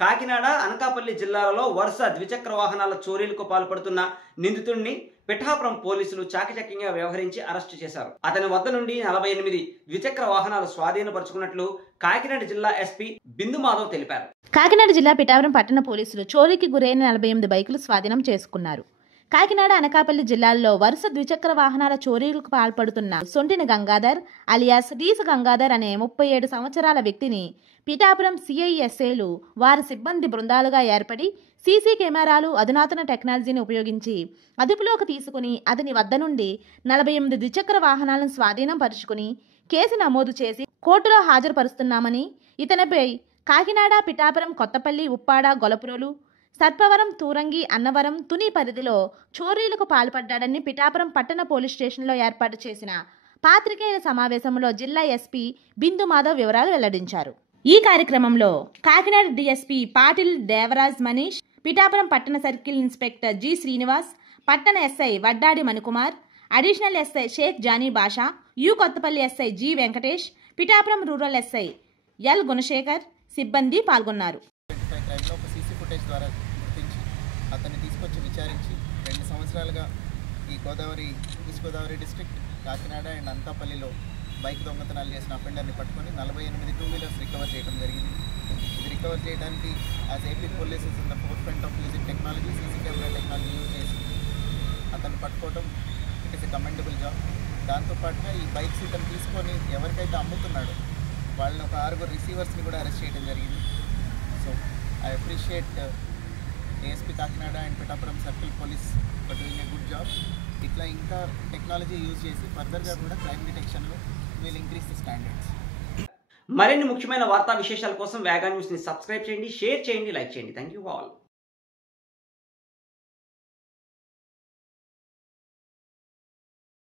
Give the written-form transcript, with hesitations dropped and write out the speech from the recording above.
కాకినాడ, అనకాపల్లి జిల్లాలలో వరుస ద్విచక్ర వాహనాల చోరీలకు పాల్పడుతున్న నిందితుడిని పిఠాపురం పోలీసులు చాకచక్యంగా వ్యవహరించి అరెస్టు చేశారు. అతని వద్ద నుండి 48 ద్విచక్ర వాహనాలు స్వాధీనపరుచుకున్నట్లు కాకినాడ జిల్లా ఎస్పీ బిందు మాధవ్ తెలిపారు. కాకినాడ జిల్లా పిఠాపురం పట్టణ పోలీసులు చోరీకి గురైన 48 బైకులు స్వాధీనం చేసుకున్నారు. కాకినాడ, అనకాపల్లి జిల్లాల్లో వరుస ద్విచక్ర వాహనాల చోరీలకు పాల్పడుతున్న సొంటిని గంగాధర్ అలియాస్ డీస్ గంగాధర్ అనే 37 సంవత్సరాల వ్యక్తిని పిఠాపురం సిఐఎస్ఏలు వారి సిబ్బంది బృందాలుగా ఏర్పడి సీసీ కెమెరాలు, అధునాతన టెక్నాలజీని ఉపయోగించి అదుపులోకి తీసుకుని అతని వద్ద నుండి 48 ద్విచక్ర వాహనాలను స్వాధీనం పరుచుకుని కేసు నమోదు చేసి కోర్టులో హాజరుపరుస్తున్నామని, ఇతనిపై కాకినాడ, పిఠాపురం, కొత్తపల్లి, ఉప్పాడ, గొలపురోలు, సర్పవరం, తూరంగి, అన్నవరం, తుని పరిధిలో చోరీలకు పాల్పడ్డాడని పిఠాపురం పట్టణ పోలీస్ స్టేషన్లో ఏర్పాటు చేసిన పాత్రికేయుల సమావేశంలో జిల్లా ఎస్పీ బిందు మాధవ్ వివరాలు వెల్లడించారు. ఈ కార్యక్రమంలో కాకినాడ డీఎస్పీ పాటిల్ దేవరాజ్ మనీష్, పిఠాపురం పట్టణ సర్కిల్ ఇన్స్పెక్టర్ జి శ్రీనివాస్, పట్టణ SI Vaddadi Manikumar, additional SI Shaik Jani Basha, Kothapalli SI G Venkatesh, Pithapuram rural SI L Gunasekhar సిబ్బంది పాల్గొన్నారు. ద్వారా గుర్తించి అతన్ని తీసుకొచ్చి విచారించి 2 సంవత్సరాలుగా ఈ east Godavari district Kakinada and అనకాపల్లిలో బైక్ దొంగతనాలు చేసిన అఫెండర్ని పట్టుకొని 48 2 వీలర్స్ రికవర్ చేయడం జరిగింది. ఇది రికవర్ చేయడానికి as AP polices in the four front of using technology, CC camera technology use చేసి అతన్ని పట్టుకోవడం it is a commendable job. దాంతోపాటుగా ఈ బైక్స్ ఇతను తీసుకొని ఎవరికైతే అమ్ముతున్నాడో వాళ్ళని ఒక 6 రిసీవర్స్ని కూడా అరెస్ట్ చేయడం జరిగింది. So I appreciate ASP Kakinada and Pittapuram Circle Police for doing a good job. Itla inka technology use chesi further ga kuda crime detection lo will increase the standards. మరిన్ని ముఖ్యమైన వార్తా విశేషాల కోసం వేగా న్యూస్ ని subscribe చేయండి, share చేయండి, like చేయండి. Thank you all.